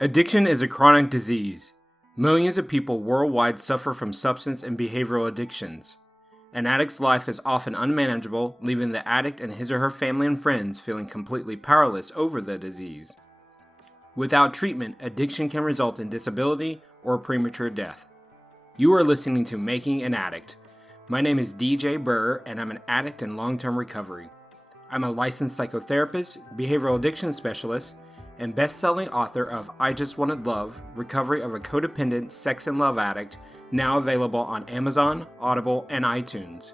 Addiction is a chronic disease. Millions of people worldwide suffer from substance and behavioral addictions. An addict's life is often unmanageable, leaving the addict and his or her family and friends feeling completely powerless over the disease. Without treatment, addiction can result in disability or premature death. You are listening to Making an Addict. My name is DJ Burr, and I'm an addict in long-term recovery. I'm a licensed psychotherapist, behavioral addiction specialist, and best-selling author of I Just Wanted Love, Recovery of a Codependent Sex and Love Addict, now available on Amazon, Audible, and iTunes.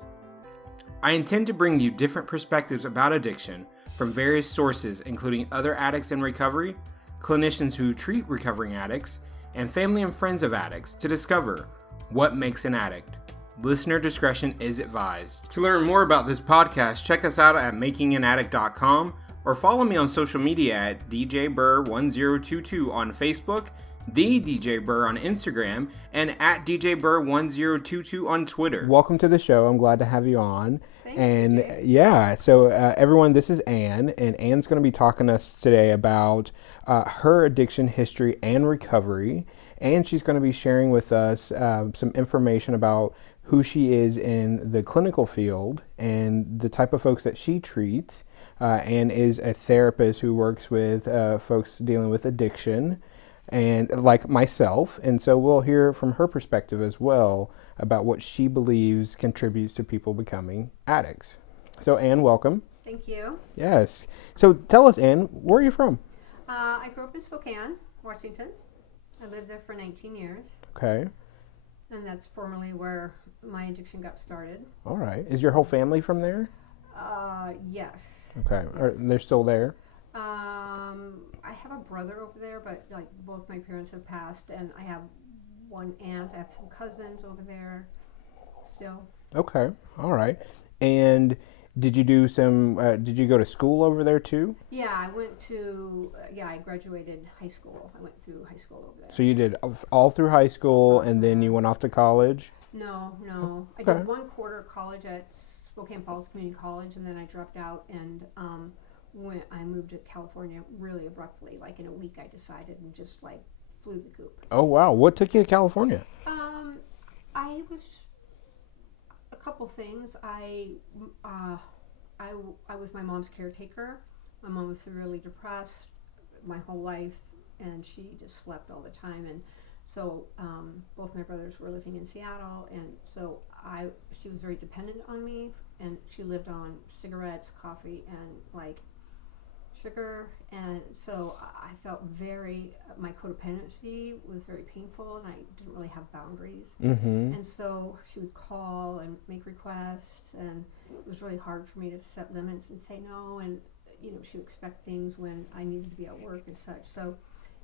I intend to bring you different perspectives about addiction from various sources, including other addicts in recovery, clinicians who treat recovering addicts, and family and friends of addicts to discover what makes an addict. Listener discretion is advised. To learn more about this podcast, check us out at makinganaddict.com or follow me on social media at DJBurr1022 on Facebook, The DJ Burr on Instagram, and at DJBurr1022 on Twitter. Welcome to the show. I'm glad to have you on. Thanks, and DJ. yeah, so everyone, this is Ann, and Ann's going to be talking to us today about her addiction history and recovery, and she's going to be sharing with us some information about who she is in the clinical field and the type of folks that she treats, and is a therapist who works with folks dealing with addiction, and like myself. And so we'll hear from her perspective as well about what she believes contributes to people becoming addicts. So Ann, welcome. Thank you. Yes. So tell us, Ann, where are you from? I grew up in Spokane, Washington. I lived there for 19 years, Okay. and that's formerly where my addiction got started. All right. Is your whole family from there? Yes. Okay. They're still there? I have a brother over there, but like both my parents have passed, and I have one aunt. I have some cousins over there still. Okay. All right. And did you do did you go to school over there too? Yeah, I went to, I graduated high school. I went through high school over there. So you did all through high school and then you went off to college? No. I Okay. did 1 quarter of college at Spokane Falls Community College, and then I dropped out and when I moved to California really abruptly. Like in a week I decided and just like flew the coop. Oh, wow. What took you to California? I was a couple things. I was my mom's caretaker. My mom was severely depressed my whole life, and she just slept all the time. And so both my brothers were living in Seattle, and so she was very dependent on me, and she lived on cigarettes, coffee, and like sugar. And so I felt my codependency was very painful, and I didn't really have boundaries. Mm-hmm. And so she would call and make requests, and it was really hard for me to set limits and say no. And she would expect things when I needed to be at work and such. So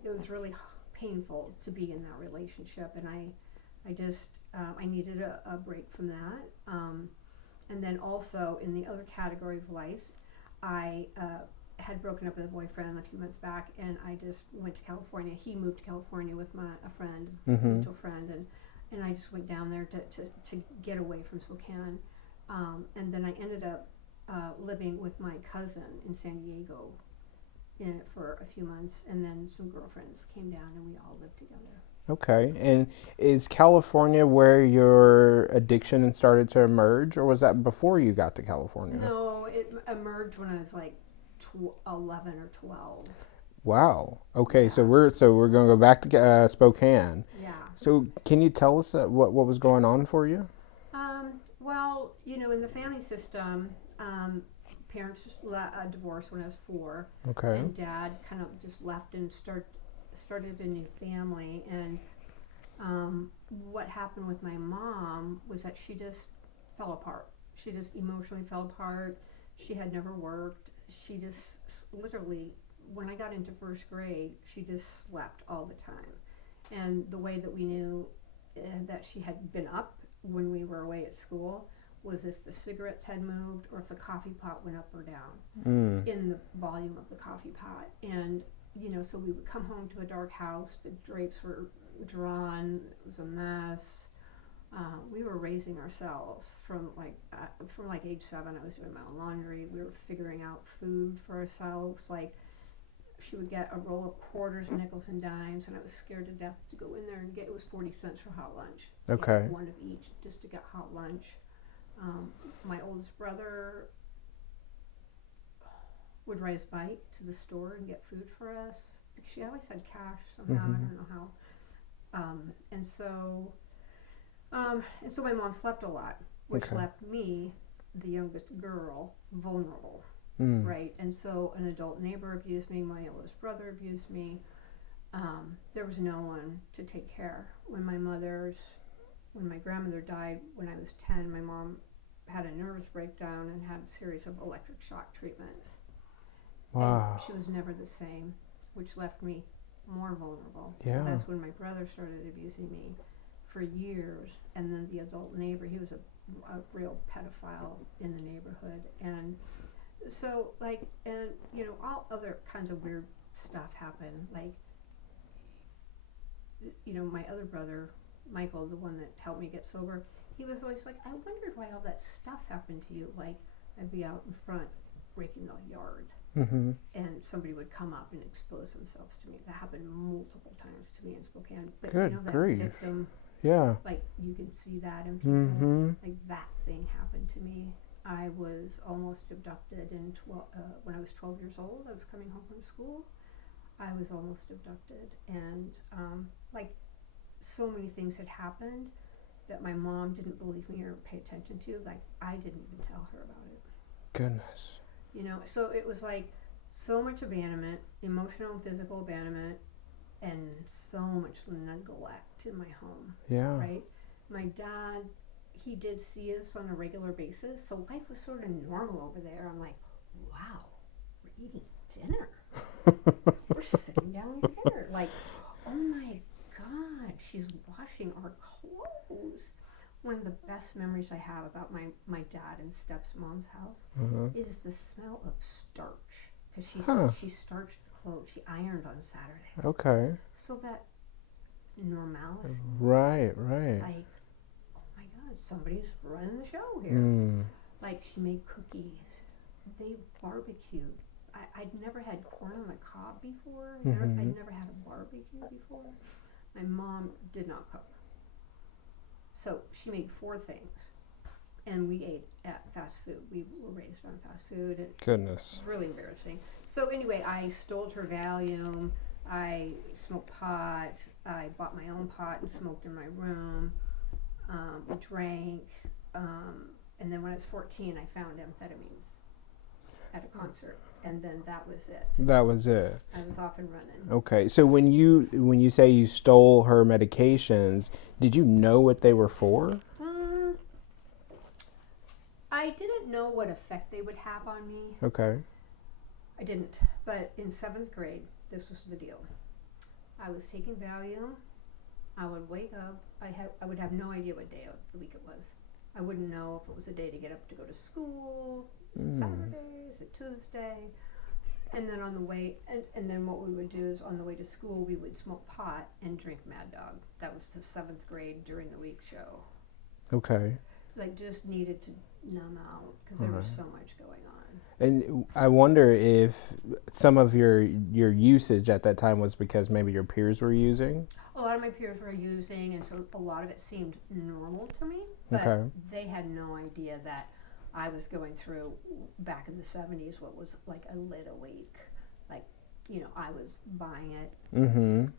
it was really painful to be in that relationship, and I just I needed a break from that. And then also in the other category of life, I had broken up with a boyfriend a few months back, and I just went to California. He moved to California with a friend, Mm-hmm. a mutual friend, and I just went down there to get away from Spokane. And then I ended up living with my cousin in San Diego for a few months, and then some girlfriends came down, and we all lived together. Okay. And is California where your addiction started to emerge, or was that before you got to California? No, it emerged when I was like 11 or 12. Wow. Okay. Yeah. So we're going to go back to Spokane. Yeah. So can you tell us what was going on for you? Well, in the family system, parents divorced when I was 4. Okay. And Dad kind of just left and started a new family. And what happened with my mom was that she just fell apart. She just emotionally fell apart. She had never worked. She just literally, when I got into 1st grade, she just slept all the time. And the way that we knew that she had been up when we were away at school was if the cigarettes had moved or if the coffee pot went up or down in the volume of the coffee pot. And, so we would come home to a dark house, the drapes were drawn, it was a mess. We were raising ourselves from age 7. I was doing my own laundry. We were figuring out food for ourselves. Like she would get a roll of quarters, nickels, and dimes, and I was scared to death to go in there and get. It was 40 cents for hot lunch. Okay. Get one of each just to get hot lunch. My oldest brother would ride his bike to the store and get food for us. She always had cash somehow. I don't know how. And so my mom slept a lot, which left me, the youngest girl, vulnerable. Right, and so an adult neighbor abused me, my oldest brother abused me. There was no one to take care. When my grandmother died when I was 10, my mom had a nervous breakdown and had a series of electric shock treatments. Wow. And she was never the same, which left me more vulnerable. Yeah. So that's when my brother started abusing me for years. And then the adult neighbor, he was a real pedophile in the neighborhood. And so, like, and, you know, all other kinds of weird stuff happened. Like, you know, my other brother, Michael, the one that helped me get sober, he was always like, I wondered why all that stuff happened to you. Like, I'd be out in front raking the yard, and somebody would come up and expose themselves to me. That happened multiple times to me in Spokane. But Good you know, that grief. victim, Yeah. like, you can see that in people. Like, that thing happened to me. I was almost abducted when I was 12 years old. I was coming home from school. I was almost abducted. And, like, so many things had happened that my mom didn't believe me or pay attention to. Like, I didn't even tell her about it. Goodness. You know, so it was like so much abandonment, emotional and physical abandonment, and so much neglect in my home. Yeah. Right? My dad, he did see us on a regular basis, so life was sort of normal over there. I'm like, wow, we're eating dinner. We're sitting down for dinner. Like, oh my God, she's washing our clothes. One of the best memories I have about my dad and stepmom's house is the smell of starch. Because she starched the clothes. She ironed on Saturdays. Okay. So that normalcy. Right. Like, oh my God, somebody's running the show here. Like, she made cookies. They barbecued. I'd never had corn on the cob before. I'd never had a barbecue before. My mom did not cook. So she made 4 things. And we ate at fast food. We were raised on fast food. And Goodness. it was really embarrassing. So anyway, I stole her Valium. I smoked pot. I bought my own pot and smoked in my room. We drank. And then when I was 14, I found amphetamines at a concert. And then that was it. That was it. I was off and running. Okay. So when you say you stole her medications, did you know what they were for? I didn't know what effect they would have on me. Okay. I didn't. But in 7th grade, this was the deal. I was taking Valium. I would wake up. I would have no idea what day of the week it was. I wouldn't know if it was a day to get up to go to school. Is it Saturday? Is it Tuesday? And then on the way, and then what we would do is on the way to school, we would smoke pot and drink Mad Dog. That was the 7th grade during the week show. Okay. Like, just needed to numb out because there was so much going on. And I wonder if some of your usage at that time was because maybe your peers were using? A lot of my peers were using, and so a lot of it seemed normal to me. But they had no idea that I was going through, back in the 70s, what was like a lit a week. Like, you know, I was buying it.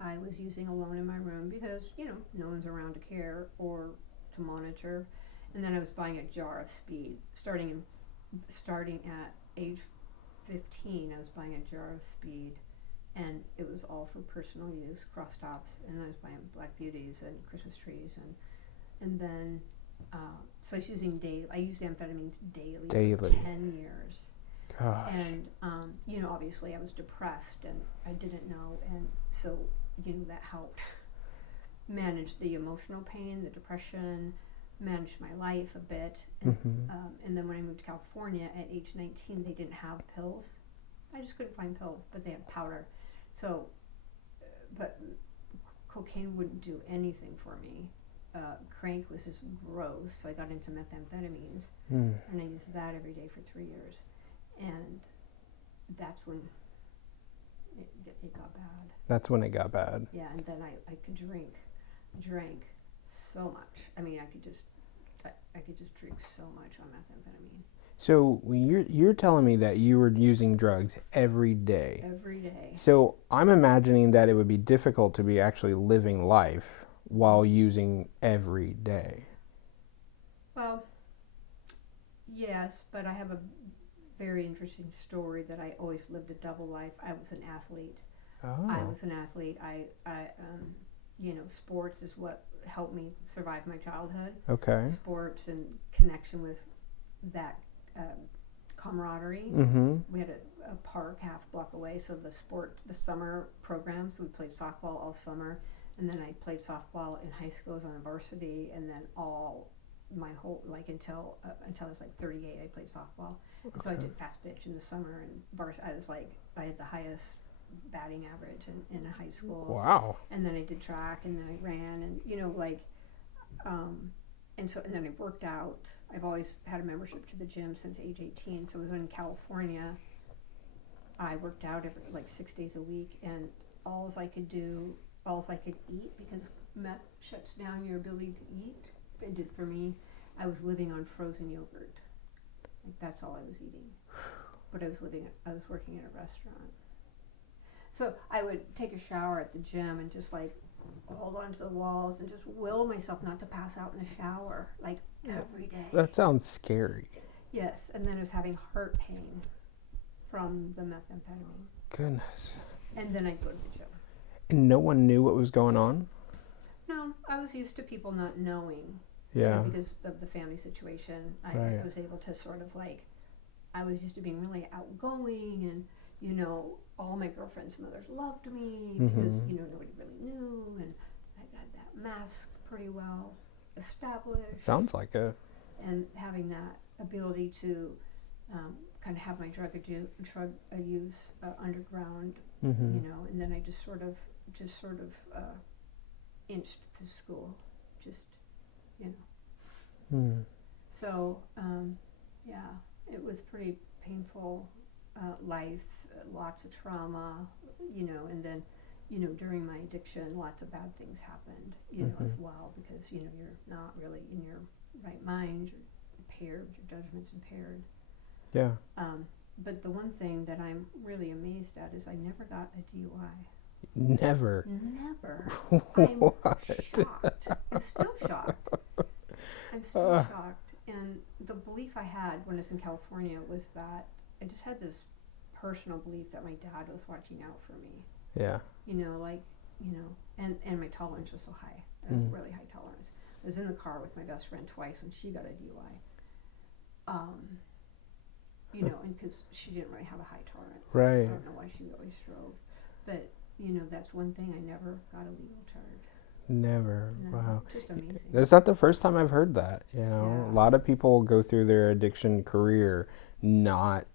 I was using alone in my room because, you know, no one's around to care or to monitor. And then I was buying a jar of speed. Starting at age 15, I was buying a jar of speed. And it was all for personal use, cross stops. And I was buying Black Beauties and Christmas trees. And then... so I was using I used amphetamines daily for 10 years. Gosh. And, you know, obviously I was depressed and I didn't know. And so, you know, that helped manage the emotional pain, the depression, manage my life a bit. And then when I moved to California at age 19, they didn't have pills. I just couldn't find pills, but they had powder. So, but cocaine wouldn't do anything for me. Crank was just gross, so I got into methamphetamines, and I used that every day for 3 years, and that's when it got bad. That's when it got bad. Yeah, and then I could drank so much. I mean, I could just drink so much on methamphetamine. So when you're telling me that you were using drugs every day. Every day. So I'm imagining that it would be difficult to be actually living life while using every day. Well, yes, but I have a very interesting story that I always lived a double life. I was an athlete. Oh. I was an athlete. Sports is what helped me survive my childhood. Okay. Sports and connection with that camaraderie. Mm-hmm. We had a park half block away, so the summer programs, we played softball all summer, and then I played softball in high school, I was on the varsity, and then my whole, until I was 38, I played softball. Okay. And so I did fast pitch in the summer, and I had the highest batting average in high school. Wow. And then I did track, and then I ran, and and then I worked out. I've always had a membership to the gym since age 18. So I was in California. I worked out 6 days a week, and all I could eat, because meth shuts down your ability to eat. It did for me. I was living on frozen yogurt. That's all I was eating. But I was working at a restaurant. So I would take a shower at the gym and just hold on to the walls and just will myself not to pass out in the shower, every day. That sounds scary. Yes, and then I was having heart pain from the methamphetamine. Goodness. And then I'd go to the gym. And no one knew what was going on? No, I was used to people not knowing. Yeah. Because of the family situation. Right. I was able to sort of I was used to being really outgoing, and all my girlfriends' mothers loved me because nobody really knew, and I got that mask pretty well established. Sounds like it. And having that ability to kind of have my drug use underground, Mm-hmm. and then I just sort of inched through school, Mm. So it was pretty painful life, lots of trauma, and then during my addiction, lots of bad things happened, as well, because you're not really in your right mind, you're impaired, your judgment's impaired. Yeah. But the one thing that I'm really amazed at is I never got a DUI. Never. Never. I'm What? shocked. I'm still shocked. And the belief I had when I was in California was that I just had this personal belief that my dad was watching out for me. Yeah. And my tolerance was so high, really high tolerance. I was in the car with my best friend twice when she got a DUI. And because she didn't really have a high tolerance. Right. I don't know why she always drove. But, that's one thing, I never got a legal charge. Never. No, Wow. Just amazing. That's not the first time I've heard that. Yeah. A lot of people go through their addiction career not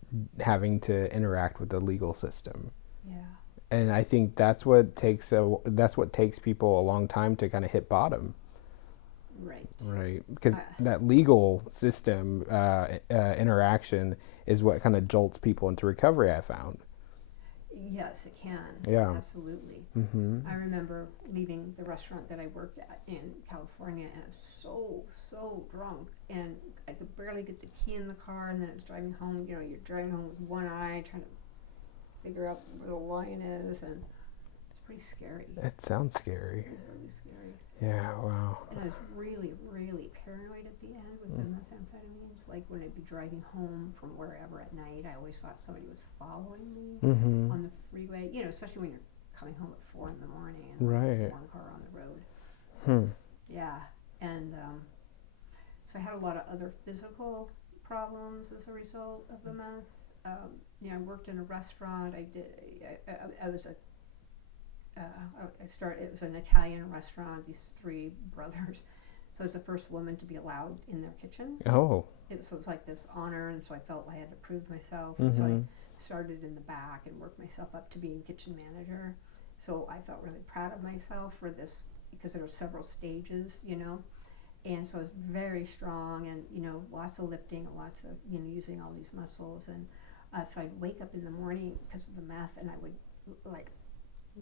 having to interact with the legal system. Yeah. And I think that's what takes people a long time to kind of hit bottom. Right. Right. Because that legal system interaction is what kind of jolts people into recovery, I found. Yes, it can. Yeah. Absolutely. Mm-hmm. I remember leaving the restaurant that I worked at in California, and I was so drunk, and I could barely get the key in the car, and then I was driving home. You're driving home with one eye, trying to figure out where the line is, and it's pretty scary. That sounds scary. It was really scary. Yeah, wow. And I was really, really paranoid at the end with the methamphetamines. When I'd be driving home from wherever at night, I always thought somebody was following me on the freeway, especially when you're coming home at 4 a.m. and Right. one car on the road. Hmm. Yeah. And so I had a lot of other physical problems as a result of the meth. I worked in a restaurant. It was an Italian restaurant, these 3 brothers. So I was the first woman to be allowed in their kitchen. Oh. So it was like this honor, and so I felt I had to prove myself. And so I started in the back and worked myself up to being kitchen manager. So I felt really proud of myself for this, because there were several stages, And so I was very strong, and, lots of lifting, lots of, using all these muscles. And so I'd wake up in the morning because of the meth, and I would like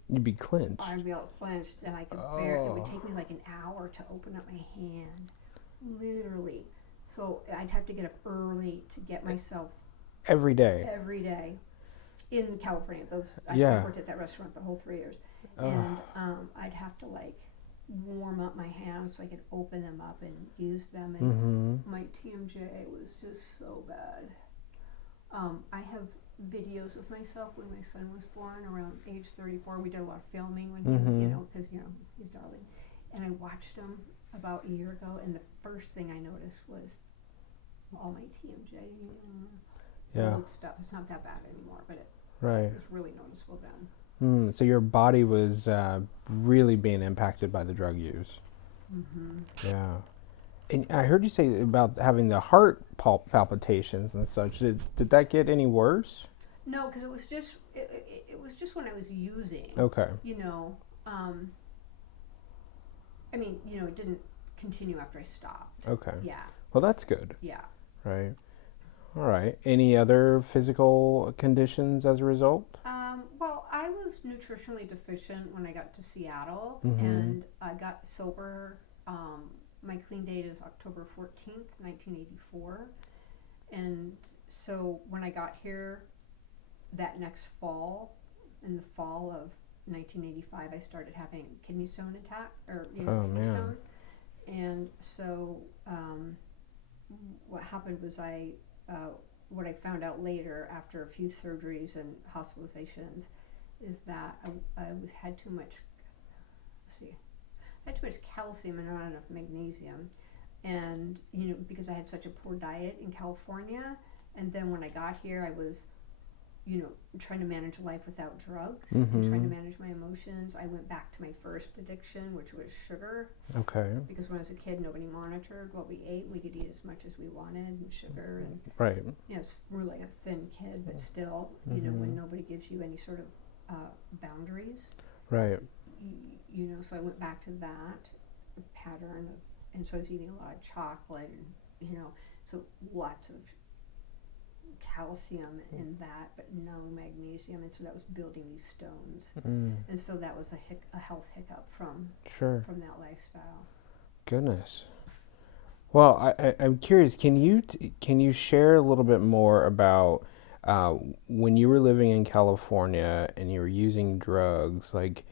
You'd be clenched. I'd be all clenched, and I could it would take me like an hour to open up my hand, literally. So I'd have to get up early to get myself every day. In California. I worked at that restaurant the whole 3 years, and I'd have to like warm up my hands so I could open them up and use them. And my TMJ was just so bad. I have videos of myself when my son was born around age 34. We did a lot of filming when he was, because he's darling. And I watched him about a year ago, and the first thing I noticed was all my TMJ. Old stuff. It's not that bad anymore, but it was really noticeable then. So your body was really being impacted by the drug use. Yeah. And I heard you say about having the heart palpitations and such. Did that get any worse? No, because it was just when I was using. Okay. It didn't continue after I stopped. Okay. Yeah. Well, that's good. Yeah. Right. All right. Any other physical conditions as a result? Well, I was nutritionally deficient when I got to Seattle, and I got sober. My clean date is October 14th, 1984. And so when I got here that next fall, in the fall of 1985, I started having kidney stone attack, kidney stones. And so what happened was what I found out later after a few surgeries and hospitalizations is that I had too much calcium and not enough magnesium, and because I had such a poor diet in California, and then when I got here I was trying to manage life without drugs and trying to manage my emotions. I went back to my first addiction, which was sugar. Okay. Because when I was a kid, nobody monitored what we ate. We could eat as much as we wanted, and sugar, and right. We're like a thin kid, but still, when nobody gives you any sort of boundaries. Right. So I went back to that pattern and so I was eating a lot of chocolate, and so lots of calcium in that, but no magnesium, and so that was building these stones. And so that was a health hiccup from that lifestyle. Goodness. Well, I'm curious. Can you share a little bit more about when you were living in California and you were using drugs? Like,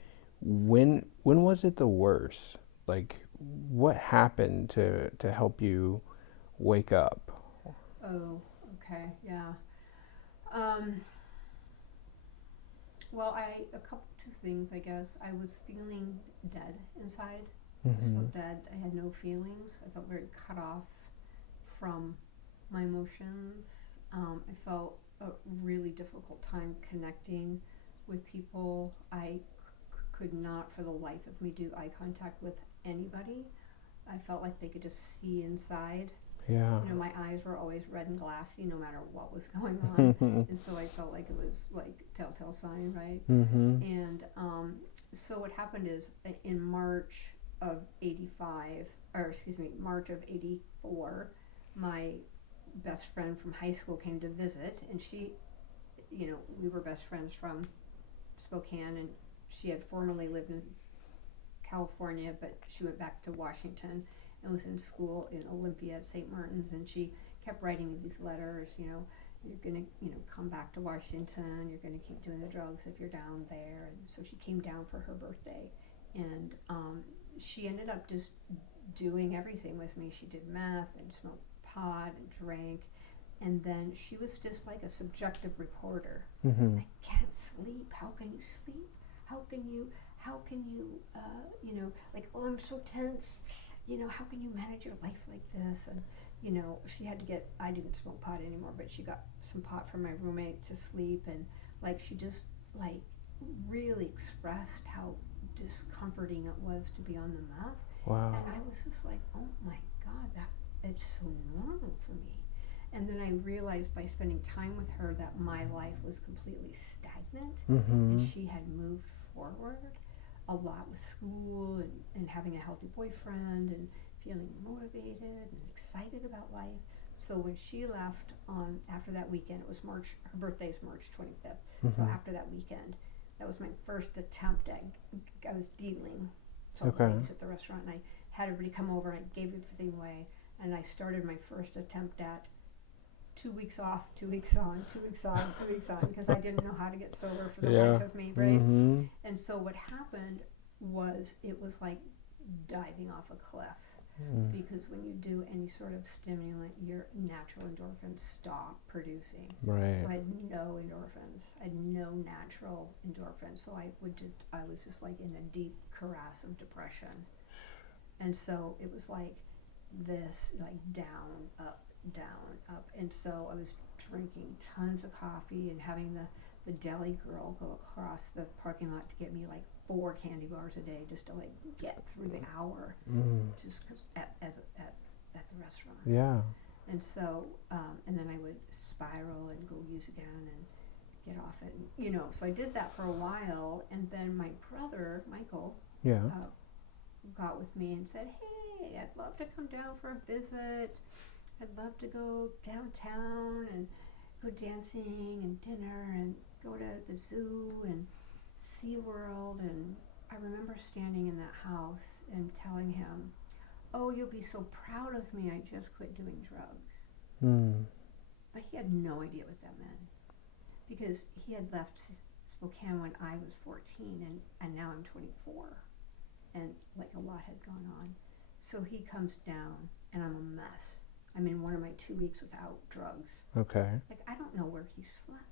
when was it the worst? Like, what happened to help you wake up? Oh, okay, yeah. Well, two things, I guess. I was feeling dead inside. I felt dead. I had no feelings. I felt very cut off from my emotions. I felt a really difficult time connecting with people. I could not for the life of me do eye contact with anybody. I felt like they could just see inside. Yeah. My eyes were always red and glassy no matter what was going on. And so I felt like it was like telltale sign, right? And so what happened is in March of 84, my best friend from high school came to visit, and she, we were best friends from Spokane, and she had formerly lived in California, but she went back to Washington and was in school in Olympia at St. Martin's, and she kept writing me these letters, you're going to, come back to Washington, you're going to keep doing the drugs if you're down there. And so she came down for her birthday, and she ended up just doing everything with me. She did meth and smoked pot and drank, and then she was just like a subjective reporter. I can't sleep. How can you sleep? How can you like, oh, I'm so tense. How can you manage your life like this? And, she had to I didn't smoke pot anymore, but she got some pot from my roommate to sleep. And like, she just like really expressed how discomforting it was to be on the meth. Wow. And I was just like, oh my God, it's so normal for me. And then I realized by spending time with her that my life was completely stagnant, and she had moved forward a lot with school and having a healthy boyfriend and feeling motivated and excited about life. So when she left after that weekend, it was March, her birthday is March 25th. So after that weekend, That was my first attempt at, I was dealing some Okay. things at the restaurant, and I had everybody come over, and I gave everything away, and I started my first attempt at 2 weeks off, 2 weeks on, 2 weeks on, 2 weeks on, because I didn't know how to get sober for the Yeah. life of me, right? Mm-hmm. And so what happened was, it was like diving off a cliff, because when you do any sort of stimulant, your natural endorphins stop producing. Right. So I had no endorphins. I had no natural endorphins. So I was just like in a deep crevasse of depression. And so it was like this, like down, up, and so I was drinking tons of coffee and having the deli girl go across the parking lot to get me like 4 candy bars a day, just to like get through the hour, just because at the restaurant. Yeah. And so and then I would spiral and go use again and get off it, and, so I did that for a while, and then my brother Michael Yeah. got with me and said, hey, I'd love to come down for a visit. I'd love to go downtown and go dancing and dinner and go to the zoo and SeaWorld. And I remember standing in that house and telling him, oh, you'll be so proud of me, I just quit doing drugs. But he had no idea what that meant, because he had left Spokane when I was 14, and now I'm 24, and like a lot had gone on. So he comes down, and I'm a mess. I'm in one of my 2 weeks without drugs. Okay. Like, I don't know where he slept.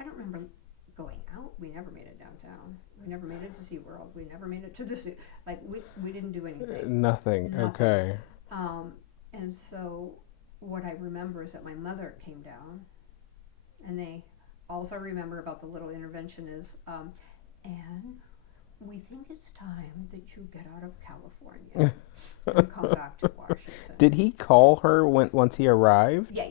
I don't remember going out. We never made it downtown. We never made it to SeaWorld. We never made it to the zoo. Like, we didn't do anything. Nothing. Okay. And so what I remember is that my mother came down, and they also remember about the little intervention is, and we think it's time that you get out of California and come back to Washington. Did he call her once he arrived? Yeah.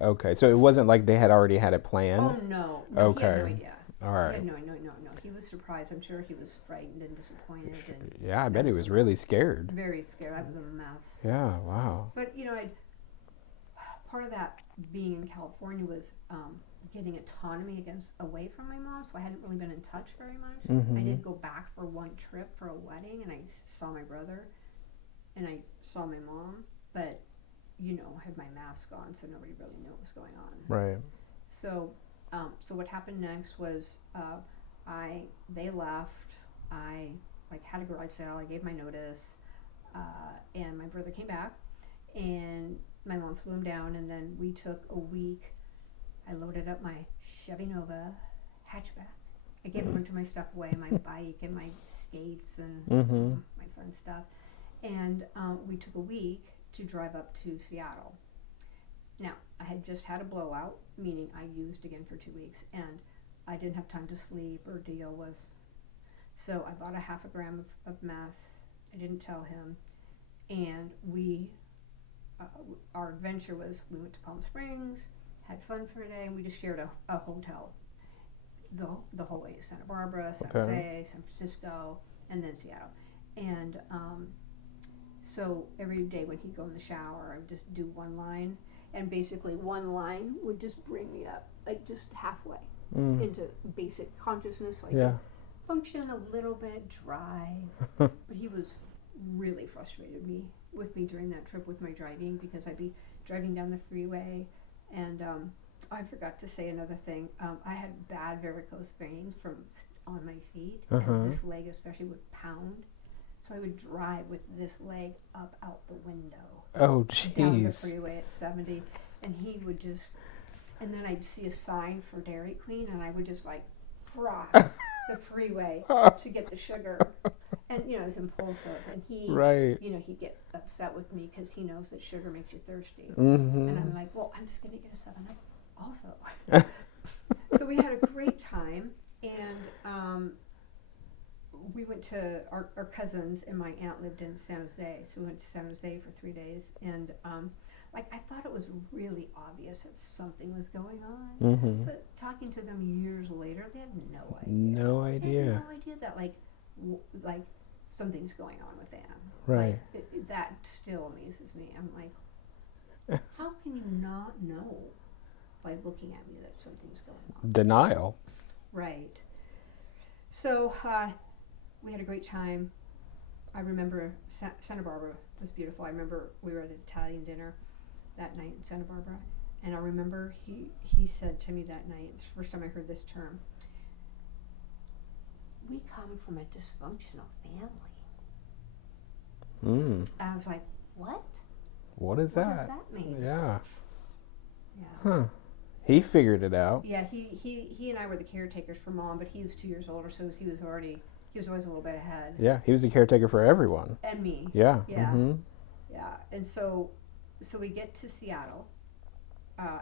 Okay, so it wasn't like they had already had it planned? Oh, no. Okay. He had no idea. All right. He had no. He was surprised. I'm sure he was frightened and disappointed. And Yeah, I bet he was really scared. very scared. I was a mess. Yeah, wow. But, part of that being in California was getting autonomy away from my mom, so I hadn't really been in touch very much. I did go back for one trip for a wedding, and I saw my brother, and I saw my mom, but, had my mask on, so nobody really knew what was going on. Right. So what happened next was they left. I had a garage sale. I gave my notice, and my brother came back, and my mom flew him down, and then we took a week. I loaded up my Chevy Nova hatchback. I gave a bunch of my stuff away, my bike and my skates and my fun stuff, and we took a week to drive up to Seattle. Now, I had just had a blowout, meaning I used again for 2 weeks, and I didn't have time to sleep or deal with. So I bought a 0.5 gram of meth. I didn't tell him, and our adventure was, we went to Palm Springs, had fun for a day, and we just shared a hotel the whole way to Santa Barbara, San Jose, San Francisco, and then Seattle. And so every day when he'd go in the shower, I would just do one line, and basically one line would just bring me up, like just halfway into basic consciousness, like function a little bit, drive. But he was really frustrated with me during that trip with my driving, because I'd be driving down the freeway, and I forgot to say another thing. I had bad varicose veins on my feet, and this leg especially would pound. So I would drive with this leg up out the window. Oh, jeez. Down the freeway at 70, and he would just, and then I'd see a sign for Dairy Queen, and I would just like cross the freeway to get the sugar. And, it was impulsive, and he, he'd get upset with me because he knows that sugar makes you thirsty. And I'm like, well, I'm just going to get a 7-Up also. So we had a great time, and we went to our cousins, and my aunt lived in San Jose, so we went to San Jose for 3 days, and I thought it was really obvious that something was going on, but talking to them years later, they had no idea. No idea. They had no idea that like something's going on with Anne. Right. That still amuses me. I'm like, how can you not know by looking at me that something's going on? Denial. Right. So we had a great time. I remember Santa Barbara was beautiful. I remember we were at an Italian dinner that night in Santa Barbara, and I remember he said to me that night, it's the first time I heard this term, "We come from a dysfunctional family." I was like, what? What is What that? does that mean? Yeah. Yeah. Huh. He figured it out. Yeah, he and I were the caretakers for Mom, but he was 2 years older, so he was always a little bit ahead. Yeah, he was the caretaker for everyone. And me. Yeah. Yeah. Mm-hmm. Yeah. And so we get to Seattle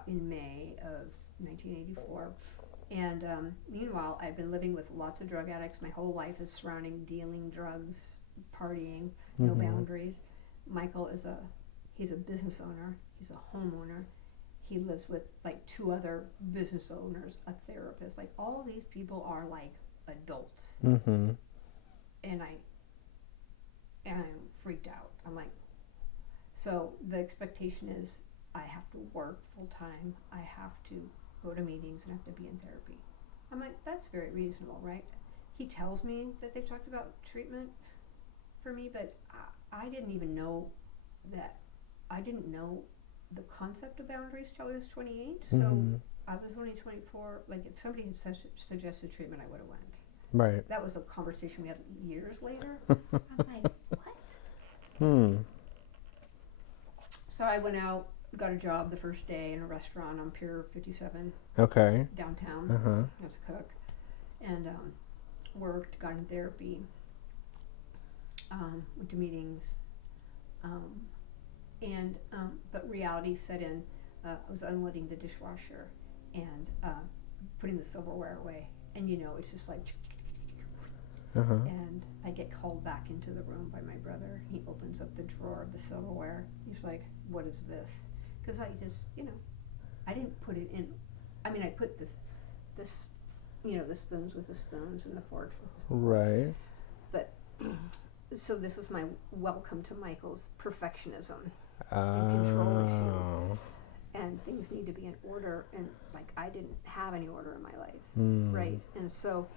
in May of 1984. And meanwhile, I've been living with lots of drug addicts. My whole life is surrounding dealing drugs, partying, no boundaries. Michael he's a business owner. He's a homeowner. He lives with like 2 other business owners, a therapist. Like all these people are like adults. Mm-hmm. And I'm freaked out. I'm like, so the expectation is I have to work full time. I have to go to meetings and have to be in therapy. I'm like, that's very reasonable, right? He tells me that they've talked about treatment for me, but I didn't even know that. I didn't know the concept of boundaries till I was 28. So I was only 24. Like if somebody had suggested treatment, I would have went. Right. That was a conversation we had years later. I'm like, what? So I went out, got a job the first day in a restaurant on Pier 57 Okay. downtown Uh-huh. as a cook, and worked, got in therapy, went to meetings, but reality set in. I was unloading the dishwasher and putting the silverware away, and it's just like. Uh-huh. And I get called back into the room by my brother. He opens up the drawer of the silverware. He's like, "What is this?" Because I just, I didn't put it in. I mean, I put this, the spoons with the spoons and the forks with the forks. Right. But so this was my welcome to Michael's perfectionism and control issues. And things need to be in order, and like I didn't have any order in my life, right? And so.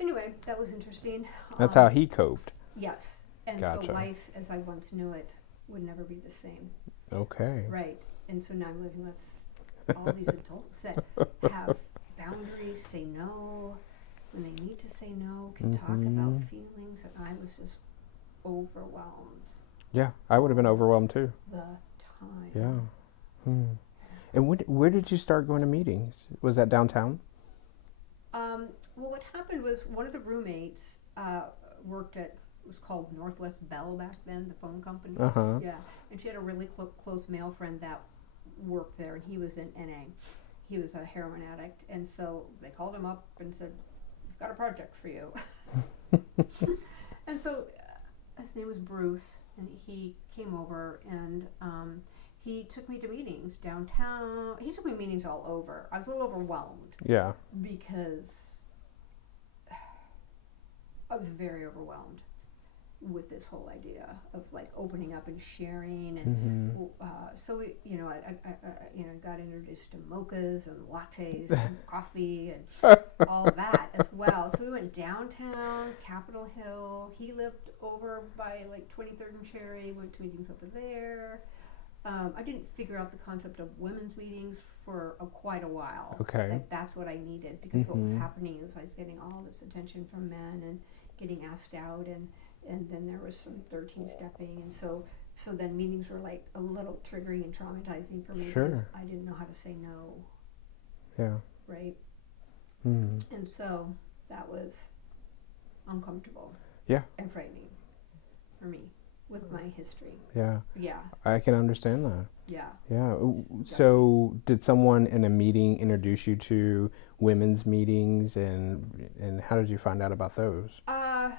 Anyway, that was interesting. That's how he coped. Yes. And Gotcha. so life as I once knew it would never be the same. Okay. Right. And so now I'm living with all these adults that have boundaries, say no when they need to say no, can talk about feelings, and I was just overwhelmed Yeah, I would have been overwhelmed too. the time. Yeah. And where did you start going to meetings? Was that downtown? Well, what happened was one of the roommates worked at, it was called Northwest Bell back then, the phone company. Uh-huh. Yeah, and she had a really close male friend that worked there, and he was in NA. He was a heroin addict, and so they called him up and said, "We've got a project for you." And so his name was Bruce, and he came over, and he took me to meetings downtown. He took me meetings all over. I was a little overwhelmed. Yeah. Because I was very overwhelmed with this whole idea of like opening up and sharing, and so we, I got introduced to mochas and lattes and coffee and all that as well. So we went downtown, Capitol Hill. He lived over by like 23rd and Cherry. Went to meetings over there. I didn't figure out the concept of women's meetings for quite a while. Okay. Like that's what I needed, because what was happening is I was getting all this attention from men and getting asked out, and then there was some 13 stepping, and so then meetings were like a little triggering and traumatizing for me. Sure. Because I didn't know how to say no. Yeah. Right. Mm. And so that was uncomfortable. Yeah. And frightening for me with my history. Yeah. Yeah. I can understand that. Yeah. Yeah. So did someone in a meeting introduce you to women's meetings, and how did you find out about those? I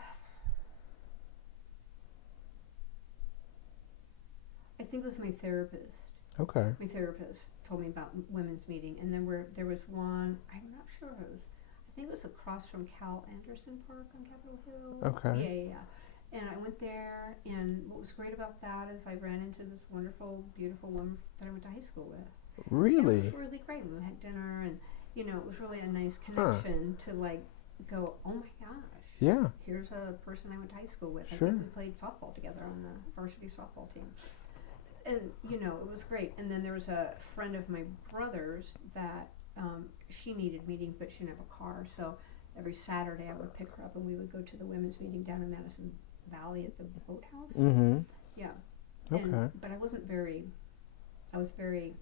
think it was my therapist. Okay. My therapist told me about women's meeting, and then there was one, I'm not sure if it was, I think it was across from Cal Anderson Park on Capitol Hill. Okay. Yeah. And I went there, and what was great about that is I ran into this wonderful, beautiful woman that I went to high school with. Really? And it was really great. We had dinner, and it was really a nice connection to like go, oh my gosh. Yeah. Here's a person I went to high school with. Sure. I think we played softball together on the varsity softball team. And, you know, it was great. And then there was a friend of my brother's that she needed meetings, but she didn't have a car. So every Saturday I would pick her up and we would go to the women's meeting down in Madison Valley at the boathouse. Mm-hmm. Yeah. Okay. But I was very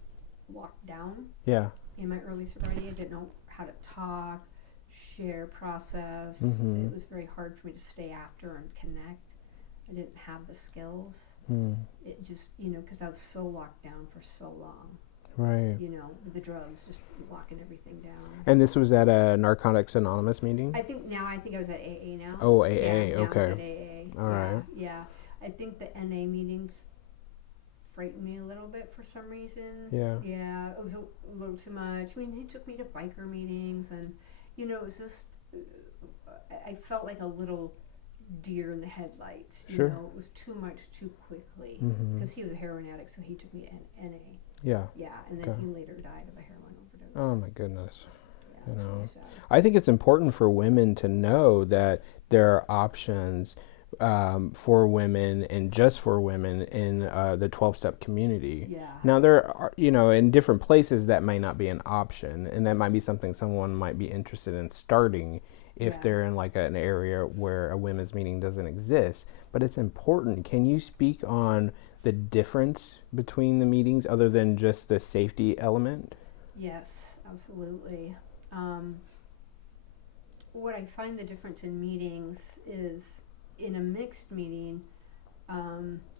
locked down. Yeah. In my early sobriety, I didn't know how to talk, share, process. Mm-hmm. It was very hard for me to stay after and connect. I didn't have the skills. It just, you know, because I was so locked down for so long. Right. You know, with the drugs, just locking everything down. And this was at a Narcotics Anonymous meeting? I think I was at AA now. Oh, AA, yeah, now okay. I was at AA. All right. Yeah. I think the NA meetings frightened me a little bit for some reason. Yeah. Yeah, it was a little too much. I mean, he took me to biker meetings, and, you know, it was just, I felt like a little deer in the headlights. You Sure. know, it was too much too quickly. Mm-hmm. Because he was a heroin addict, so he took me to NA. Yeah. Yeah, and then Okay. he later died of a heroin overdose. Oh, my goodness. Yeah, you it was know. really sad. I think it's important for women to know that there are options for women and just for women in the 12-step community. Yeah. Now, there are, you know, in different places that might not be an option, and that might be something someone might be interested in starting if Yeah. they're in like an area where a women's meeting doesn't exist. But it's important. Can you speak on the difference between the meetings other than just the safety element? Yes, absolutely. What I find the difference in meetings is in a mixed meeting,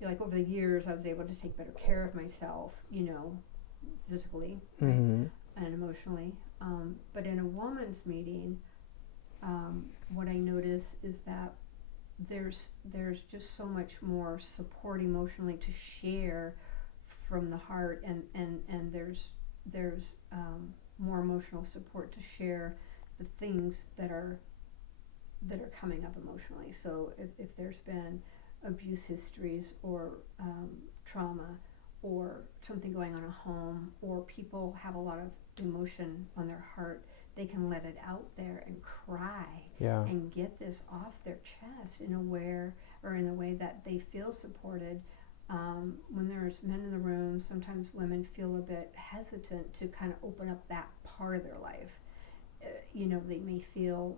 like over the years, I was able to take better care of myself, you know, physically Mm-hmm. and emotionally. But in a woman's meeting, what I notice is that there's just so much more support emotionally to share from the heart, and there's more emotional support to share the things that are coming up emotionally. So if there's been abuse histories or trauma or something going on at home, or people have a lot of emotion on their heart, they can let it out there and cry. Yeah. And get this off their chest in a way that they feel supported. When there's men in the room, sometimes women feel a bit hesitant to kind of open up that part of their life. You know, they may feel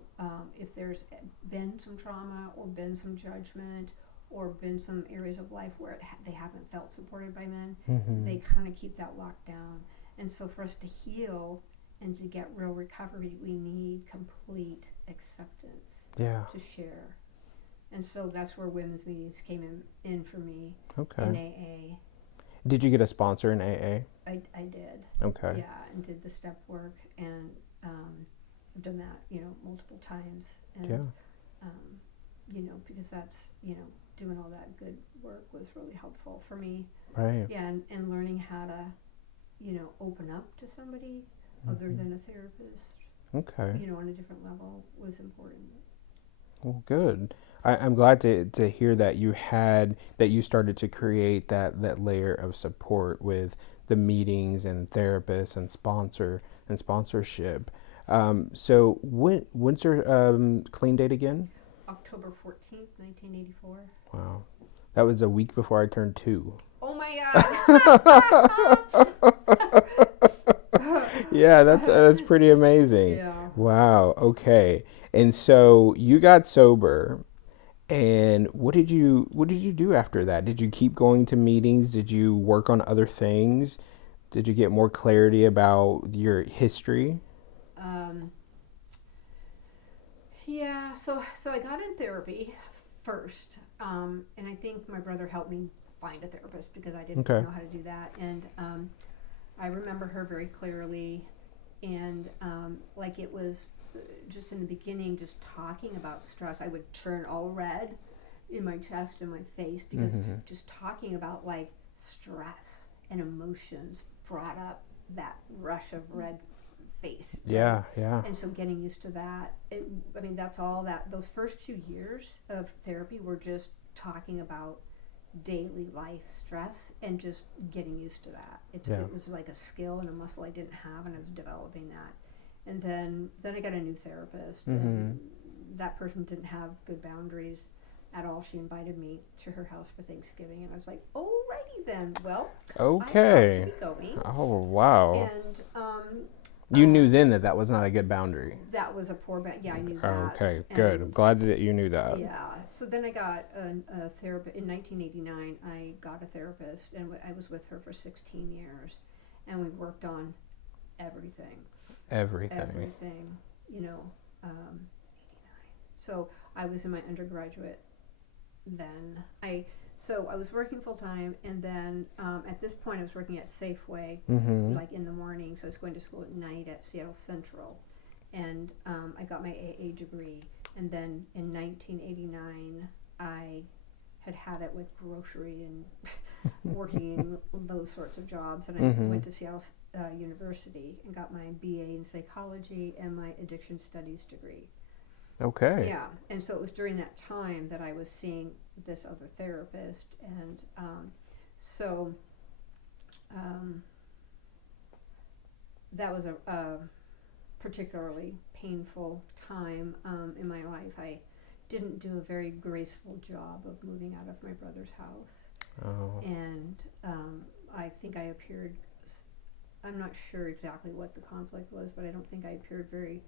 if there's been some trauma or been some judgment or been some areas of life where they haven't felt supported by men, Mm-hmm. they kind of keep that locked down. And so for us to heal and to get real recovery, we need complete acceptance Yeah. to share. And so that's where women's meetings came in for me Okay. in AA. Did you get a sponsor in AA? I did. Okay. Yeah, and did the step work, and I've done that, you know, multiple times. And, Yeah. you know, because that's, you know, doing all that good work was really helpful for me. Right. Yeah, and learning how to, you know, open up to somebody other than a therapist, Okay. you know, on a different level was important. Well, good. I'm glad to hear that you started to create that layer of support with the meetings and therapists and sponsorship. So when's your clean date again? October 14th, 1984. Wow, that was a week before I turned 2. Oh my God! Yeah, that's pretty amazing. Yeah. Wow. Okay. And so you got sober, and what did you do after that? Did you keep going to meetings? Did you work on other things? Did you get more clarity about your history? Yeah. So I got in therapy first, and I think my brother helped me find a therapist because I didn't Okay. know how to do that. And I remember her very clearly, and like it was just in the beginning, just talking about stress, I would turn all red in my chest and my face because just talking about like stress and emotions brought up that rush of red face. Right? Yeah, yeah. And so getting used to that, I mean, that's all that, those first 2 years of therapy were just talking about daily life stress and just getting used to that. It was like a skill and a muscle I didn't have, and I was developing that. And then I got a new therapist, and that person didn't have good boundaries at all. She invited me to her house for Thanksgiving, and I was like, alrighty then. Well, Okay. I've got to be going. Oh, wow. And You knew then that was not a good boundary. that was a poor yeah, I knew that. Okay, good. I'm glad that you knew that. Yeah. So then I got a therapist. In 1989, I got a therapist, and I was with her for 16 years. And we worked on everything. Everything, you know. 89. So I was in my undergraduate then. So I was working full time, and then at this point I was working at Safeway, like in the morning. So I was going to school at night at Seattle Central, and I got my AA degree. And then in 1989, I had it with grocery and working those sorts of jobs, and I went to Seattle University and got my BA in psychology and my addiction studies degree. Okay. Yeah, and so it was during that time that I was seeing this other therapist, and that was a particularly painful time in my life. I didn't do a very graceful job of moving out of my brother's house. Oh. And I think I appeared, I'm not sure exactly what the conflict was, but I don't think I appeared very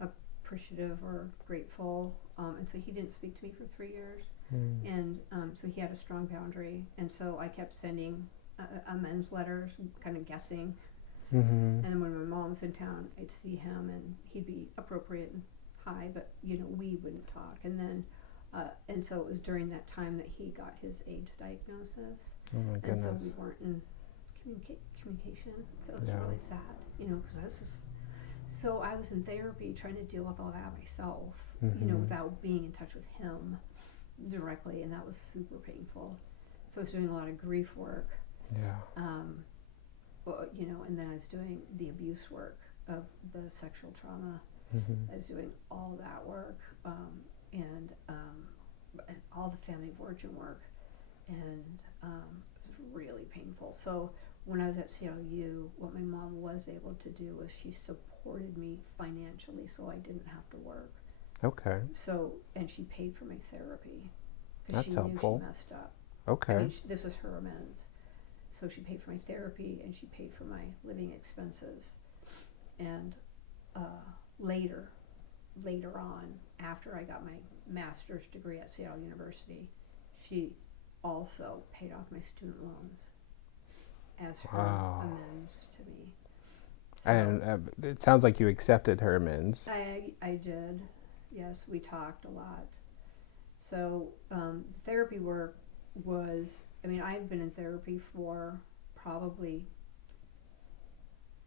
appreciative or grateful. And so he didn't speak to me for 3 years. And so he had a strong boundary. And so I kept sending amends letters, kind of guessing. And then when my mom was in town, I'd see him, and he'd be appropriate and hi, but we wouldn't talk. And then and so it was during that time that he got his AIDS diagnosis. Oh my goodness. And so we weren't in communication. So it was really sad, because I was just, so I was in therapy trying to deal with all that myself, without being in touch with him directly, and that was super painful. So I was doing a lot of grief work. Yeah. And then I was doing the abuse work of the sexual trauma. I was doing all that work, and all the family of origin work, and it was really painful. So when I was at CLU, what my mom was able to do was she supported me financially, so I didn't have to work. Okay. So, and she paid for my therapy because That's she helpful. knew she messed up. Okay. I mean, this was her amends. So she paid for my therapy, and she paid for my living expenses. And later on, after I got my master's degree at Seattle University, she also paid off my student loans as her amends to me. So And it sounds like you accepted her amends. I did. Yes, we talked a lot. So therapy work was, I've been in therapy for probably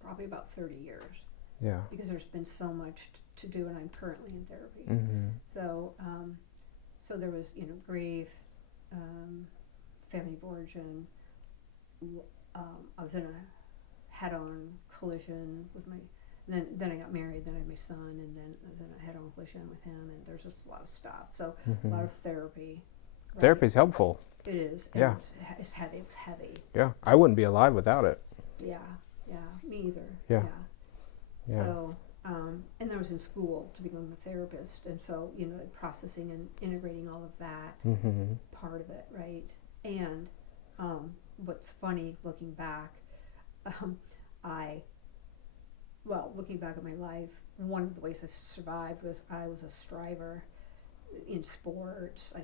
about 30 years. Yeah. Because there's been so much to do, and I'm currently in therapy. So there was, grief, family of origin. I was in a head-on collision with my. Then I got married. Then I had my son, and then I was in a head-on collision with him. And there's just a lot of stuff. So a lot of therapy. Right? Therapy's helpful. It is. Yeah. It's heavy. It's heavy. Yeah. I wouldn't be alive without it. Yeah. Me either. Yeah. So, and I was in school to become a therapist, and so processing and integrating all of that part of it, right? And what's funny looking back, looking back at my life, one of the ways I survived was I was a striver in sports. I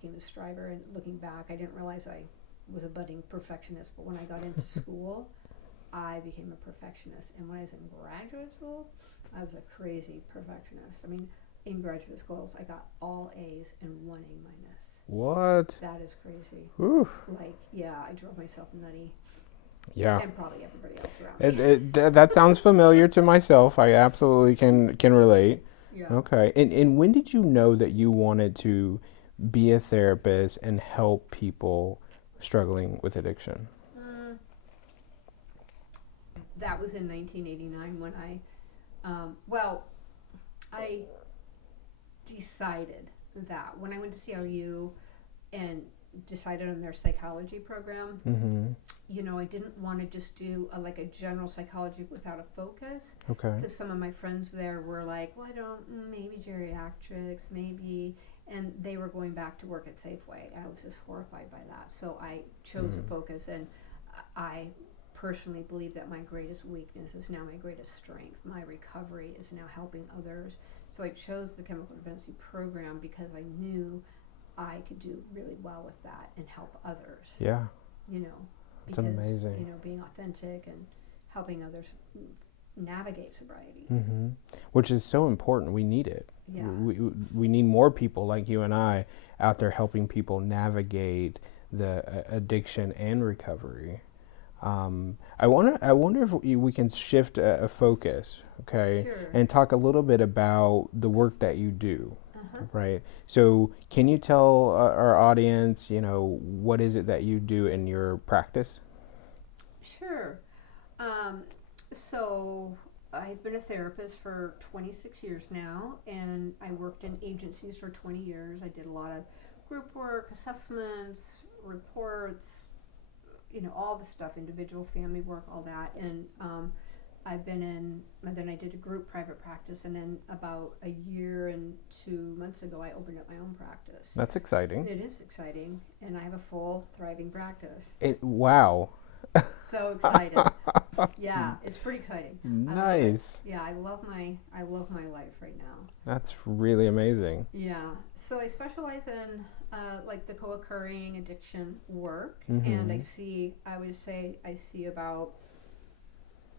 became a striver, and looking back, I didn't realize I was a budding perfectionist. But when I got into school, I became a perfectionist. And when I was in graduate school, I was a crazy perfectionist. In graduate schools, I got all A's and 1 A minus. What? That is crazy. Oof. I drove myself nutty. Yeah. And probably everybody else around me. That sounds familiar to myself. I absolutely can relate. Yeah. Okay. And when did you know that you wanted to be a therapist and help people struggling with addiction? That was in 1989 when I decided that when I went to CLU and decided on their psychology program, Mm-hmm. you know, I didn't want to just do a general psychology without a focus. Okay. Because some of my friends there were like, well, I don't, maybe geriatrics, maybe, and they were going back to work at Safeway. I was just horrified by that. So I chose a focus, and I personally believe that my greatest weakness is now my greatest strength. My recovery is now helping others. So I chose the chemical dependency program because I knew I could do really well with that and help others. Yeah. You know, It's because, amazing. you know, being authentic and helping others navigate sobriety. Mm-hmm. Which is so important. We need it. Yeah. We need more people like you and I out there helping people navigate the addiction and recovery. I wonder if we can shift a focus, okay, Sure. and talk a little bit about the work that you do, Uh-huh. right? So, can you tell our audience, you know, what is it that you do in your practice? Sure. So I've been a therapist for 26 years now, and I worked in agencies for 20 years. I did a lot of group work, assessments, reports, you know, all the stuff, individual, family work, all that. And then I did a group private practice, and then about a year and 2 months ago, I opened up my own practice. That's exciting. It is exciting, and I have a full, thriving practice. Wow. So excited. Yeah, it's pretty exciting. Nice. I love my life right now. That's really amazing. Yeah. So I specialize in like the co-occurring addiction work, Mm-hmm. and I would say I see about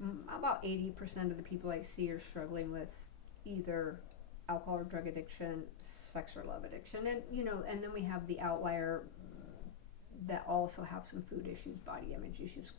80% of the people I see are struggling with either alcohol or drug addiction, sex or love addiction, and you know, and then we have the outlier that also have some food issues, body image issues,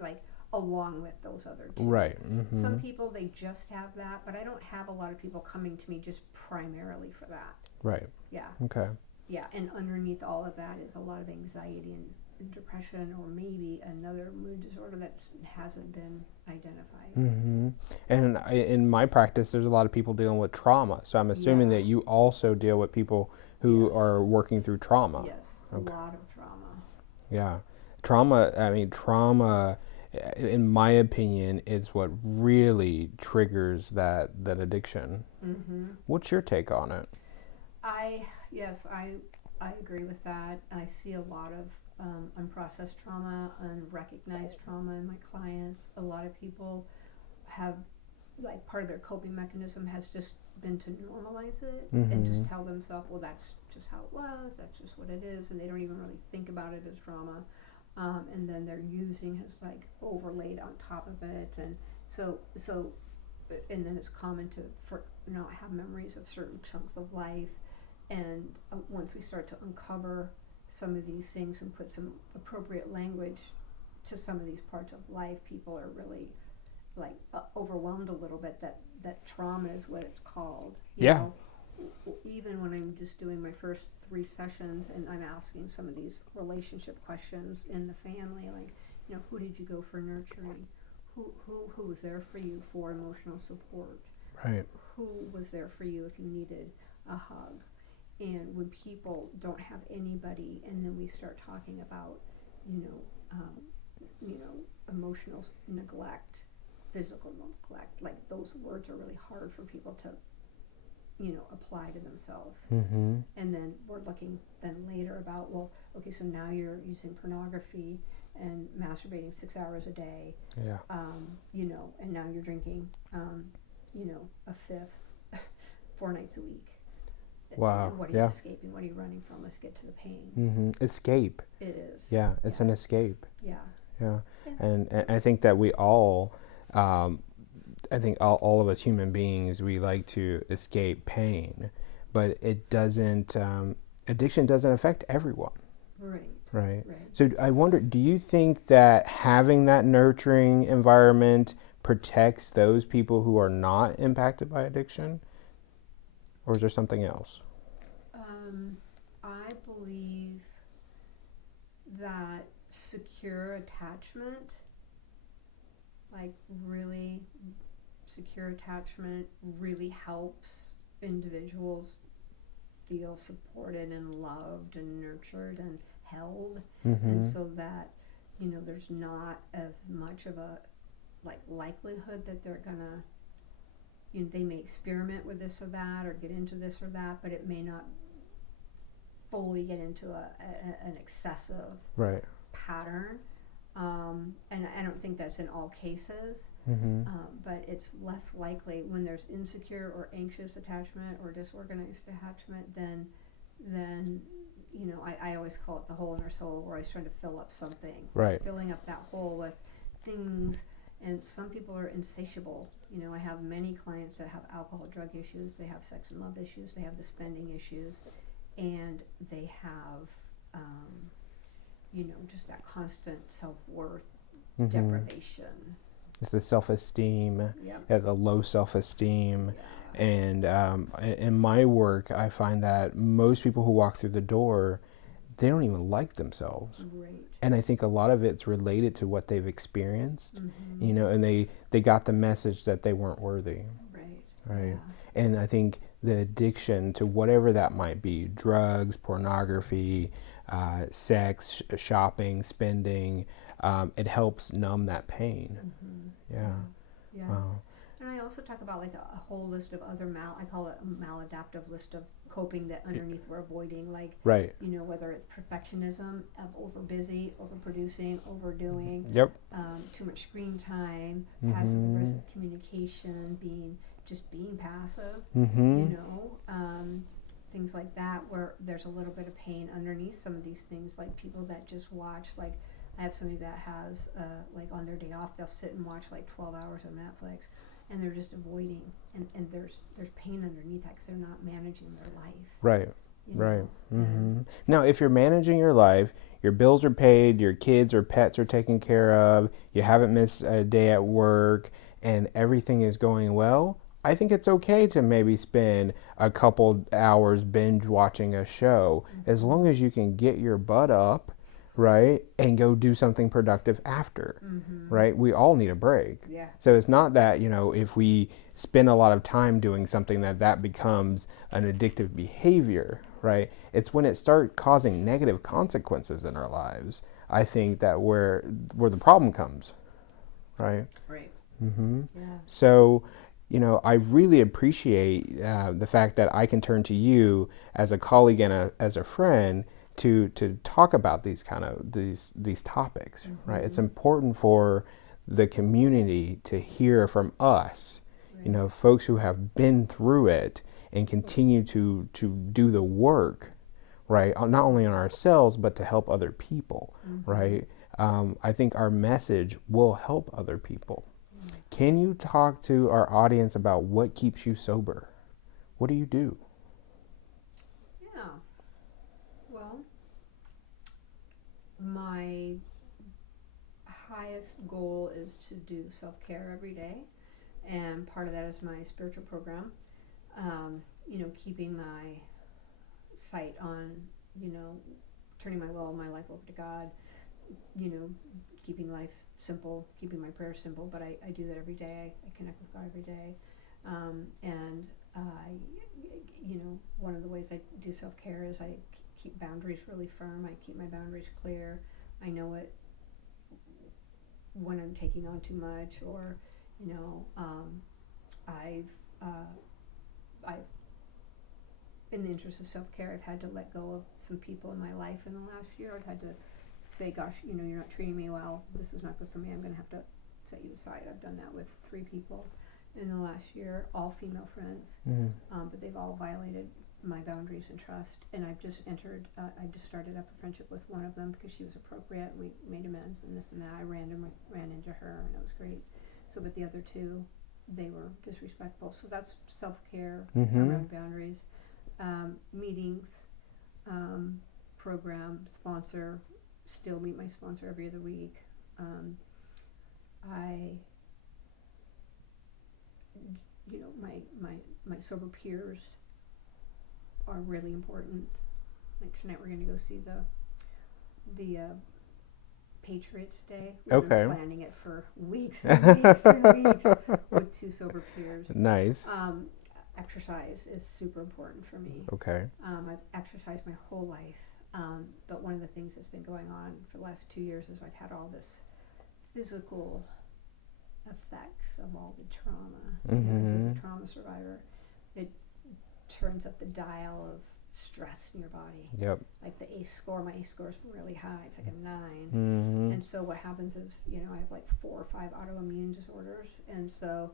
like along with those other two. Right. Mm-hmm. Some people, they just have that, but I don't have a lot of people coming to me just primarily for that. Right. Yeah. Okay. Yeah, and underneath all of that is a lot of anxiety and depression, or maybe another mood disorder that hasn't been identified. Mm-hmm. And in my practice, there's a lot of people dealing with trauma. So I'm assuming Yeah. that you also deal with people who Yes. are working through trauma. Yes, Okay. a lot of trauma. Yeah. Trauma, in my opinion, is what really triggers that addiction. Mm-hmm. What's your take on it? I agree with that. I see a lot of unprocessed trauma, unrecognized trauma in my clients. A lot of people have, like, part of their coping mechanism has just been to normalize it and just tell themselves, well, that's just how it was, that's just what it is, and they don't even really think about it as trauma. And then their using has like overlaid on top of it, and so and then it's common to not have memories of certain chunks of life. And once we start to uncover some of these things and put some appropriate language to some of these parts of life, people are really like overwhelmed a little bit that trauma is what it's called. You know? Even when I'm just doing my first 3 sessions and I'm asking some of these relationship questions in the family, like, you know, who did you go for nurturing? Who was there for you for emotional support? Right. Who was there for you if you needed a hug? And when people don't have anybody, and then we start talking about, you know, emotional neglect, physical neglect, like those words are really hard for people to, you know, apply to themselves. Mm-hmm. And then we're looking then later about, well, okay, so now you're using pornography and masturbating 6 hours a day. Yeah. You know, and now you're drinking, you know, a fifth 4 nights a week. Wow. And what are you escaping? What are you running from? Let's get to the pain. Mm-hmm. Escape. It is. Yeah, it's an escape. Yeah. Yeah. And I think that we all, I think all of us human beings, we like to escape pain, but it doesn't, addiction doesn't affect everyone. Right. Right. Right. So I wonder, do you think that having that nurturing environment protects those people who are not impacted by addiction? Or is there something else? I believe that secure attachment, like really secure attachment, really helps individuals feel supported and loved and nurtured and held, Mm-hmm. and so that there's not as much of a likelihood that they're gonna they may experiment with this or that or get into this or that, but it may not fully get into an excessive Right. pattern. And I don't think that's in all cases, Mm-hmm. but it's less likely when there's insecure or anxious attachment or disorganized attachment then I always call it the hole in our soul. We're always trying to fill up something, Right. filling up that hole with things. And some people are insatiable. I have many clients that have alcohol, drug issues, they have sex and love issues, they have the spending issues, and they have just that constant self-worth Mm-hmm. deprivation. It's the self-esteem, Yep. the low self-esteem. Yeah. And in my work, I find that most people who walk through the door, they don't even like themselves. Great. And I think a lot of it's related to what they've experienced, Mm-hmm. and they got the message that they weren't worthy. Right. Yeah. And I think the addiction to whatever that might be, drugs, pornography, sex, shopping, spending, it helps numb that pain. Mm-hmm. Yeah. Yeah. Wow. And I also talk about a whole list of other I call it a maladaptive list of coping that underneath we're avoiding, Right. whether it's perfectionism of overbusy, overproducing, overdoing, Yep. too much screen time, Mm-hmm. passive aggressive communication, being passive, Mm-hmm. things like that, where there's a little bit of pain underneath some of these things, like people that just watch, I have somebody that has, on their day off, they'll sit and watch 12 hours of Netflix, and they're just avoiding, and there's pain underneath that because they're not managing their life. Right. you Right. know? Mm-hmm. Now, if you're managing your life, your bills are paid, your kids or pets are taken care of, you haven't missed a day at work, and everything is going well, I think it's okay to maybe spend a couple hours binge watching a show, as long as you can get your butt up, right, and go do something productive after, Mm-hmm. right? We all need a break. Yeah. So it's not that, if we spend a lot of time doing something that becomes an addictive behavior, right? It's when it starts causing negative consequences in our lives, I think that where the problem comes, right? Right. Mm-hmm. Yeah. So, I really appreciate the fact that I can turn to you as a colleague and as a friend to talk about these kind of these topics, right? It's important for the community to hear from us, Right. folks who have been through it and continue to do the work, right? Not only on ourselves, but to help other people, Mm-hmm. right? I think our message will help other people. Can you talk to our audience about what keeps you sober? What do you do? Yeah. Well, my highest goal is to do self-care every day, and part of that is my spiritual program. Keeping my sight on, turning my will, my life over to God, keeping life simple, keeping my prayers simple, but I do that every day. I connect with God every day. And one of the ways I do self-care is I keep boundaries really firm. I keep my boundaries clear. I know it when I'm taking on too much, or I've in the interest of self-care, I've had to let go of some people in my life in the last year. I've had to say, gosh, you're not treating me well. This is not good for me. I'm going to have to set you aside. I've done that with 3 people in the last year, all female friends, but they've all violated my boundaries and trust. And I've just I just started up a friendship with one of them because she was appropriate. We made amends and this and that. I randomly ran into her, and it was great. So, but the other 2, they were disrespectful. So that's self-care around boundaries. Meetings, program, sponsor, still meet my sponsor every other week. My sober peers are really important. Like tonight we're going to go see the Patriots Day. We've been planning it for weeks and weeks and weeks with 2 sober peers. Nice. exercise is super important for me. Okay. I've exercised my whole life, but one of the things that's been going on for the last 2 years is I've had all this physical effects of all the trauma. Because as a trauma survivor, it turns up the dial of stress in your body. Yep. Like the ACE score, my ACE score is really high. It's like a 9. And so what happens is, I have like 4 or 5 autoimmune disorders, and so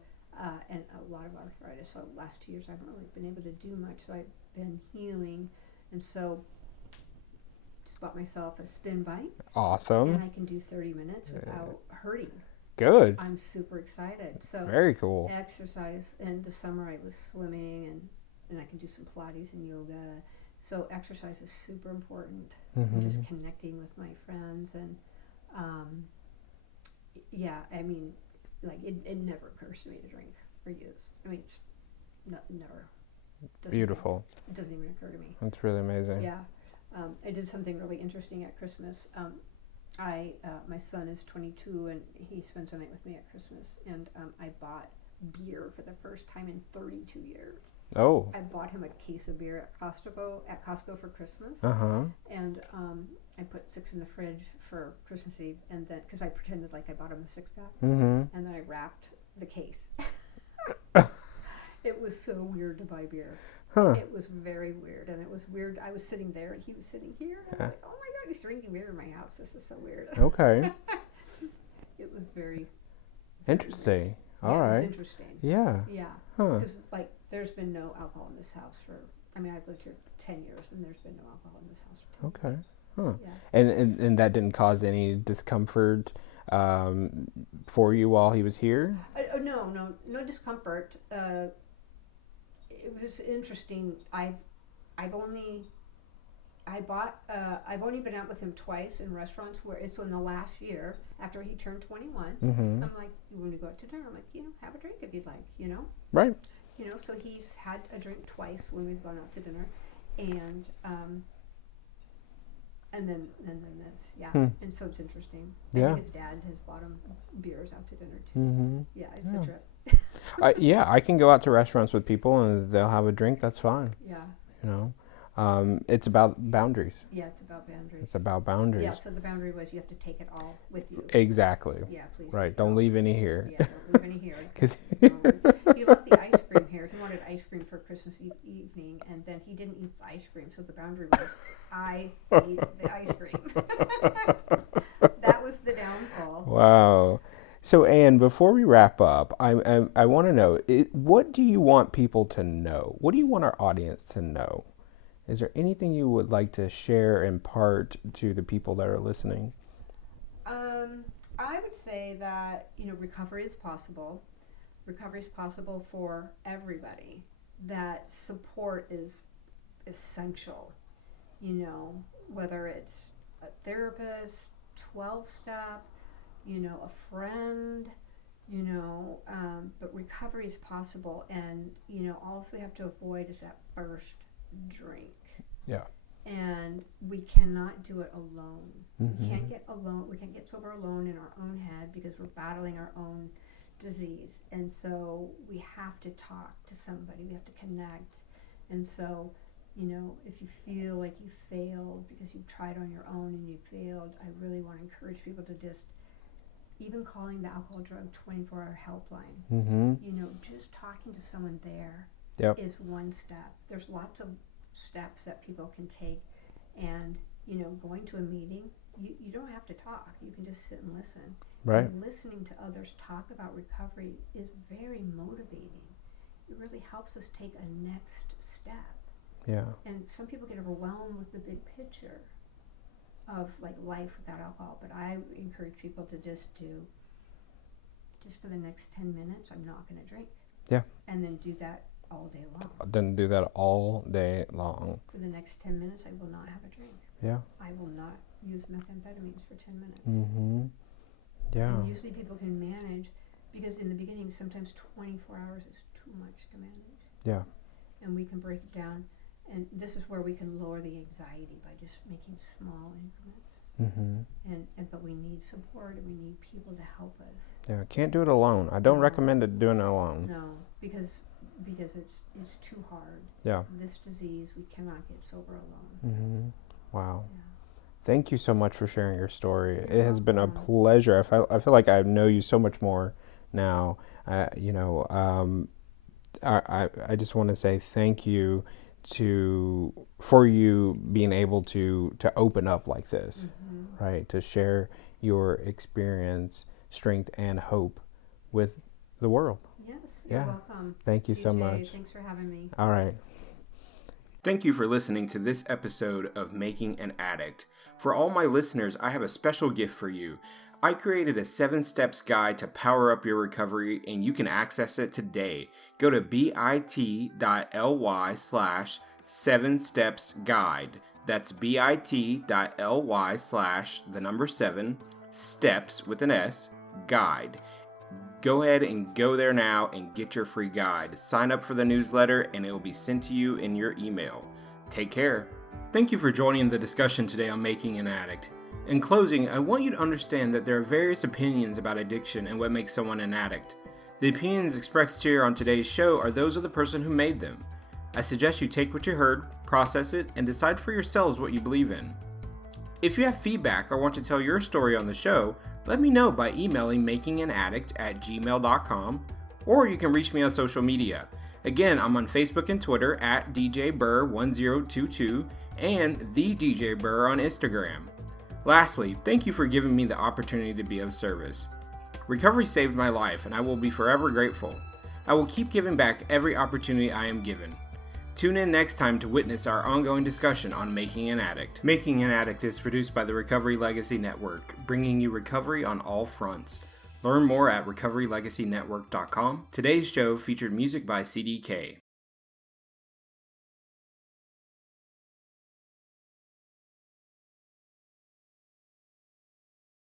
and a lot of arthritis. So the last 2 years I haven't really been able to do much. So I've been healing, and so just bought myself a spin bike. Awesome. And I can do 30 minutes without hurting. Good. I'm super excited. So very cool. Exercise. In the summer I was swimming, and I can do some Pilates and yoga. So exercise is super important. And just connecting with my friends, and it never occurs to me to drink or use. I mean, it's never. Beautiful. It doesn't even occur to me. That's really amazing. Yeah. I did something really interesting at Christmas. My son is 22, and he spends the night with me at Christmas, and I bought beer for the first time in 32 years. Oh. I bought him a case of beer at Costco for Christmas. And I put 6 in the fridge for Christmas Eve, and then because I pretended like I bought him a 6-pack, and then I wrapped the case. It was so weird to buy beer. It was very weird, and it was weird. I was sitting there, and he was sitting here, and I was like, "Oh my God, he's drinking beer in my house. This is so weird." Okay. It was very interesting. All It right. was interesting. Yeah. Yeah. Huh. Because there's been no alcohol in this house I've lived here 10 years, and there's been no alcohol in this house for 10 years. Okay. Huh. Yeah. And that didn't cause any discomfort for you while he was here? No discomfort. It was interesting. I've only been out with him twice in restaurants where it's in the last year after he turned 21. I'm like, you want to go out to dinner? I'm like, have a drink if you'd like, Right. So he's had a drink twice when we've gone out to dinner, and then this, and so it's interesting. I think his dad has bought him beers out to dinner too. Yeah, it's a trip. I can go out to restaurants with people and they'll have a drink. That's fine. Yeah. It's about boundaries. Yeah, it's about boundaries. It's about boundaries. Yeah, so the boundary was you have to take it all with you. Exactly. Yeah, please. Right. Don't leave any here. Yeah, don't leave any here. He left the ice cream here. He wanted ice cream for Christmas evening, and then he didn't eat the ice cream, so the boundary was I ate the ice cream. That was the downfall. Wow. So, Anne, before we wrap up, I want to know, what do you want people to know? What do you want our audience to know? Is there anything you would like to share, impart to the people that are listening? I would say that, recovery is possible. Recovery is possible for everybody. That support is essential. Whether it's a therapist, 12-step, a friend, but recovery is possible. And, all we have to avoid is that first drink. Yeah. And we cannot do it alone. We can't get alone. We can't get sober alone in our own head because we're battling our own disease. And so we have to talk to somebody. We have to connect. And so, if you feel like you failed because you've tried on your own and you failed, I really want to encourage people to just, even calling the alcohol drug 24-hour helpline, just talking to someone there is one step. There's lots of steps that people can take, and going to a meeting, you don't have to talk. You can just sit and listen. Right. And listening to others talk about recovery is very motivating. It really helps us take a next step. Yeah. And some people get overwhelmed with the big picture of life without alcohol, but I encourage people to just for the next 10 minutes, I'm not going to drink. Yeah. And then do that all day long. Then do that all day long. For the next 10 minutes, I will not have a drink. Yeah. I will not use methamphetamines for 10 minutes. Yeah. And usually people can manage, because in the beginning, sometimes 24 hours is too much to manage. Yeah. And we can break it down. And this is where we can lower the anxiety by just making small increments. But we need support, and we need people to help us. Yeah, can't do it alone. I don't recommend it doing it alone. No, because it's too hard. Yeah. This disease, we cannot get sober alone. Wow. Yeah. Thank you so much for sharing your story. You're It has been a welcome. pleasure. I feel like I know you so much more now. I just want to say thank you for you being able to open up like this, right? To share your experience, strength, and hope with the world. Yes, you're Yeah. welcome. Thank you so DJ, much. Thanks for having me. All right. Thank you for listening to this episode of Making an Addict. For all my listeners, I have a special gift for you. I created a 7 steps guide to power up your recovery, and you can access it today. Go to bit.ly/7stepsguide. That's bit.ly/7 steps with an S guide. Go ahead and go there now and get your free guide. Sign up for the newsletter and it will be sent to you in your email. Take care. Thank you for joining the discussion today on Making an Addict. In closing, I want you to understand that there are various opinions about addiction and what makes someone an addict. The opinions expressed here on today's show are those of the person who made them. I suggest you take what you heard, process it, and decide for yourselves what you believe in. If you have feedback or want to tell your story on the show, let me know by emailing makinganaddict@gmail.com, or you can reach me on social media. Again, I'm on Facebook and Twitter at DJBurr1022 and the DJ Burr on Instagram. Lastly, thank you for giving me the opportunity to be of service. Recovery saved my life, and I will be forever grateful. I will keep giving back every opportunity I am given. Tune in next time to witness our ongoing discussion on Making an Addict. Making an Addict is produced by the Recovery Legacy Network, bringing you recovery on all fronts. Learn more at recoverylegacynetwork.com. Today's show featured music by CDK.